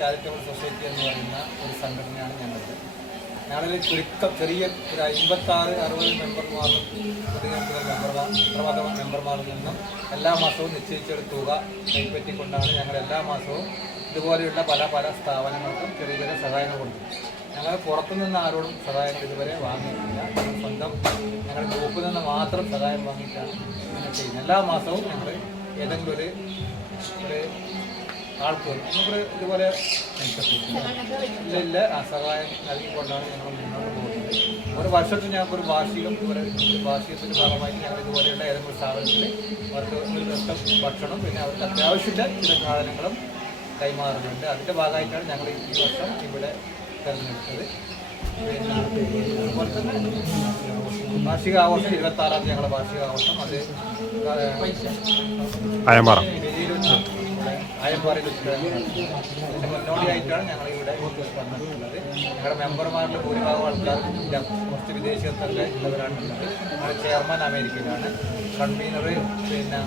Charitable society എന്ന് പറയുന്ന ഒരു സംഘടനയാണ് ഞങ്ങളുടെ. ഞങ്ങളിൽ ചുരുക്കം ചെറിയ ഒരു 56-60 മെമ്പർമാരും മെമ്പർമാരിൽ നിന്നും എല്ലാ മാസവും നിശ്ചയിച്ചൊരു തുക കൈപ്പറ്റിക്കൊണ്ടാണ് ഞങ്ങൾ എല്ലാ മാസവും ഇതുപോലെയുള്ള പല സ്ഥാപനങ്ങൾക്കും ചെറിയ ചെറിയ സഹായങ്ങൾ കൊടുക്കും. ഞങ്ങൾ പുറത്തുനിന്ന് ആരോടും സഹായങ്ങൾ ഇതുവരെ വാങ്ങിയിട്ടില്ല. സ്വന്തം ഞങ്ങളുടെ ഗ്രൂപ്പിൽ നിന്ന് മാത്രം സഹായം വാങ്ങിയിട്ടാണ് ഇങ്ങനെ ചെയ്യുന്നത്. എല്ലാ മാസവും ഞങ്ങൾ ഏതെങ്കിലും ഒരു ആൾക്ക് നമുക്ക് ഇതുപോലെ ഇല്ല സഹായം നൽകിക്കൊണ്ടാണ് ഞങ്ങൾ മുന്നോട്ട് പോകുന്നത്. ഒരു വർഷത്തിൽ ഞങ്ങൾക്കൊരു വാർഷികത്തിൻ്റെ ഭാഗമായിട്ട് ഞങ്ങൾ ഇതുപോലെയുള്ള ഏതെങ്കിലും സ്ഥാപനത്തിൽ അവർക്ക് ഒരു ദിവസം ഭക്ഷണം പിന്നെ അവർക്ക് അത്യാവശ്യമില്ല ചില സാധനങ്ങളും കൈമാറുന്നുണ്ട്. അതിൻ്റെ ഭാഗമായിട്ടാണ് ഞങ്ങൾ ഈ വർഷം ഇവിടെ തിരഞ്ഞെടുത്തത്. പിന്നെ അതുപോലെ തന്നെ വാർഷികാഘോഷം 26-ാം തീയതി ഞങ്ങളുടെ വാർഷികാഘോഷം അത് അയമ്പാറയിൽ വെച്ചിട്ടാണ്. അതിൻ്റെ മുന്നോടിയായിട്ടാണ് ഞങ്ങൾ ഇവിടെ വന്നിട്ടുള്ളത്. ഞങ്ങളുടെ മെമ്പർമാരിൽ ഭൂരിഭാഗം ആൾക്കാർക്കും കുറച്ച് വിദേശത്തൊക്കെ ഉള്ളവരാണുള്ളത്. ഞങ്ങളുടെ ചെയർമാൻ അമേരിക്കയിലാണ്, കൺവീനർ പിന്നെ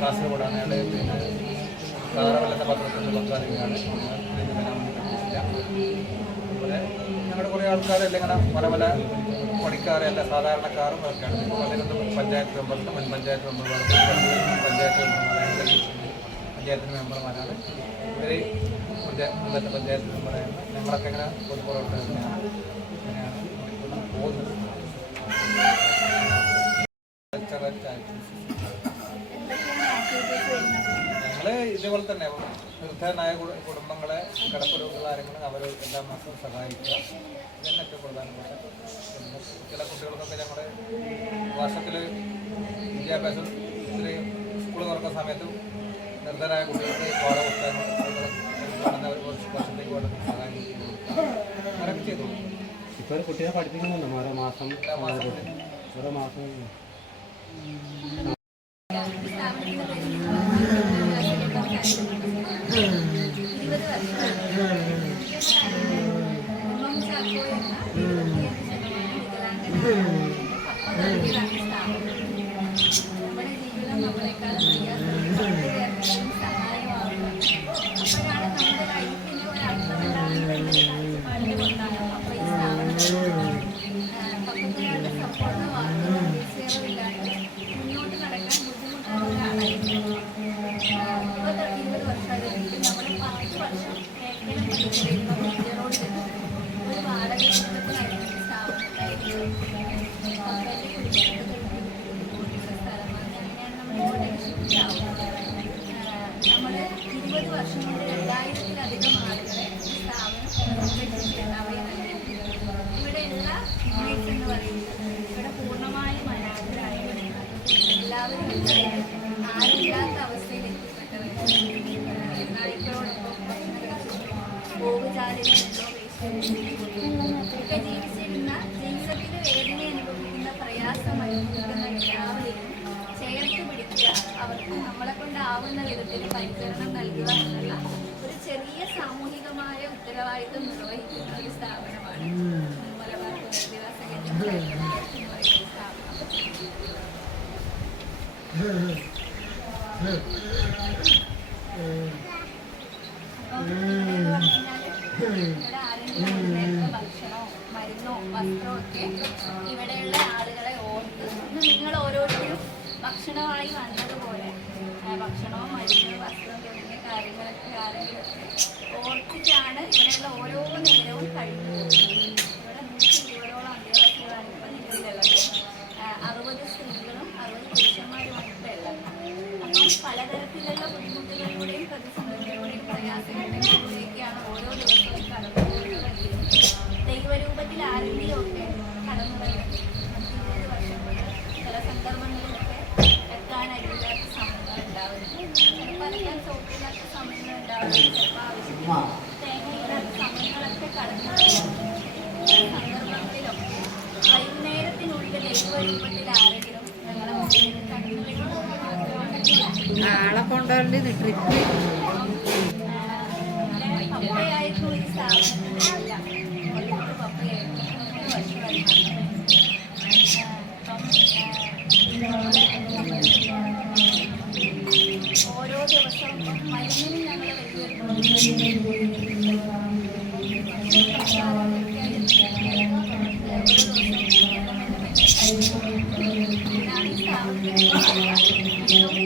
കാസർഗോഡാണ്, അയാൾ പിന്നെ കാറവല്ലെന്ന പത്രത്തിൻ്റെ പങ്കാളികളാണ്. അതുപോലെ ഞങ്ങളുടെ കുറേ ആൾക്കാരെല്ലാം ഇങ്ങനെ പല പണിക്കാരല്ല സാധാരണക്കാരും ഒക്കെയാണ്. 11 പഞ്ചായത്ത് മെമ്പറുണ്ട്, മുൻ പഞ്ചായത്ത് മെമ്പർമാരുണ്ട്, പഞ്ചായത്ത് മെമ്പർമാരാണ് ഇവർ. മുൻപത്തെ പഞ്ചായത്ത് മെമ്പറാണ്. ഞങ്ങളൊക്കെ ഇങ്ങനെ പൊതുപ്രവർത്തകരാണ്. അങ്ങനെയാണ് പോകുന്നത്. ഞങ്ങൾ ഇതേപോലെ തന്നെ വൃദ്ധനായ കുടുംബങ്ങളെ കിടപ്പുരോഗികൾ ആരെങ്കിലും അവർ എല്ലാ മാസവും സഹായിക്കുക, ഇതെന്നൊക്കെ പ്രധാനപ്പെട്ട. ചില കുട്ടികൾക്കൊക്കെ ഞങ്ങളുടെ വർഷത്തിൽ വിദ്യാഭ്യാസം സ്കൂൾ തുറക്കുന്ന സമയത്ത് നിർദ്ധരായ കുട്ടികൾക്ക് പാഠപുസ്തകങ്ങൾ കാണുന്ന ഒരു വർഷത്തേക്ക് വേണ്ട സഹായം അങ്ങനെയൊക്കെ ചെയ്തു. ഇപ്പോൾ കുട്ടികളെ പഠിപ്പിക്കുന്നുണ്ടോ ഓരോ മാസം? നമ്മൾ 20 വർഷം കൊണ്ട് 2000-ത്തിലധികം ആളുകളെ സ്ഥാപനം ഇവിടെയുള്ള ഇൻമേറ്റ്സ് എന്ന് പറയുന്നത് ഇവിടെ പൂർണ്ണമായും അനാഥരായവരാണ്. എല്ലാവരും ആരുമില്ലാത്ത അവസ്ഥയിൽ എത്തിപ്പെട്ടവരാണ്. നായ്ക്കളോടൊപ്പം പോകുചാലികളുണ്ടോ ഒക്കെ ജീവിച്ചിരുന്ന ജീവിതത്തിൽ വേദന അനുഭവിക്കുന്ന പ്രയാസം അനുഭവിക്കുന്ന എല്ലാവരെയും ചേർത്ത് പിടിക്കുക, അവർക്ക് നമ്മളെ കൊണ്ടാവുന്ന വിധത്തിൽ പരിചരണം നൽകുക എന്നുള്ള ഒരു ചെറിയ സാമൂഹികമായ ഉത്തരവാദിത്വം നിർവഹിക്കുന്ന ഒരു സ്ഥാപനമാണ് മലബാർ പുനരധിവാസ കേന്ദ്രം എന്ന് പറയുന്ന ഇവിടെ ആരെങ്കിലും ഭക്ഷണമോ മരുന്നോ വസ്ത്രമോ ഒക്കെ ഇവിടെയുള്ള ആളുകളെ ഓർത്ത് നിങ്ങൾ ഓരോരുത്തരും ഭക്ഷണമായി വന്നതുപോലെ ഭക്ഷണവും മരുന്ന് വസ്ത്രം തുടങ്ങിയ കാര്യങ്ങളൊക്കെ ആരെങ്കിലൊക്കെ ഓർത്തിട്ടാണ് ഇവിടെയുള്ള ഓരോ നേരവും കഴിഞ്ഞു പോകുന്നത്. ഇവിടെ 120ഓളം അന്തേവാസികളാണ് ഇപ്പം നിലവിലുള്ളത്. 60 സ്ത്രീകളും 60 പുരുഷന്മാരുമാണ് ഇപ്പം ഉള്ളത്. അപ്പം പലതരത്തിലുള്ള ബുദ്ധിമുട്ടുകളിലൂടെയും പ്രതിസന്ധികളിലൂടെയും പ്രയാസങ്ങളിലൂടെയൊക്കെയാണ് ഓരോ ദിവസവും കടന്നു പോകുന്നതെങ്കിലും ദൈവരൂപത്തിൽ ആരെങ്കിലുമൊക്കെ കടന്നു വരുന്നത് 20 വർഷം കൊണ്ട് ചില സന്ദർഭങ്ങളിലൊക്കെ എത്താനറിയില്ലാത്ത സമയങ്ങൾ ഉണ്ടാവുന്നുണ്ട്. ചിലപ്പോൾ അലക്കാൻ സോപ്പില്ലാത്ത സമയങ്ങൾ ഉണ്ടാവുന്നുണ്ട്. ചിലപ്പോൾ ആവശ്യത്തിന് തേങ്ങയില്ലാത്ത സമയങ്ങളൊക്കെ കടന്നു സന്ദർഭങ്ങളിലൊക്കെ വൈകുന്നേരത്തിനുള്ളിൽ ദൈവരൂപത്തിൽ ആരെങ്കിലും ഞങ്ങളെ മുന്നിൽ കടന്നു ആളെ കൊണ്ടുവരേണ്ടത് ട്രിപ്പ് പപ്പയായിരുന്നു ഈ സ്ഥാപനത്തിൻ്റെ എല്ലാം പപ്പയായിരുന്നു 3 വർഷമായി. ഓരോ ദിവസവും മരുന്നിനും ഞങ്ങൾ വലിയൊരു സ്ഥാപനത്തിൽ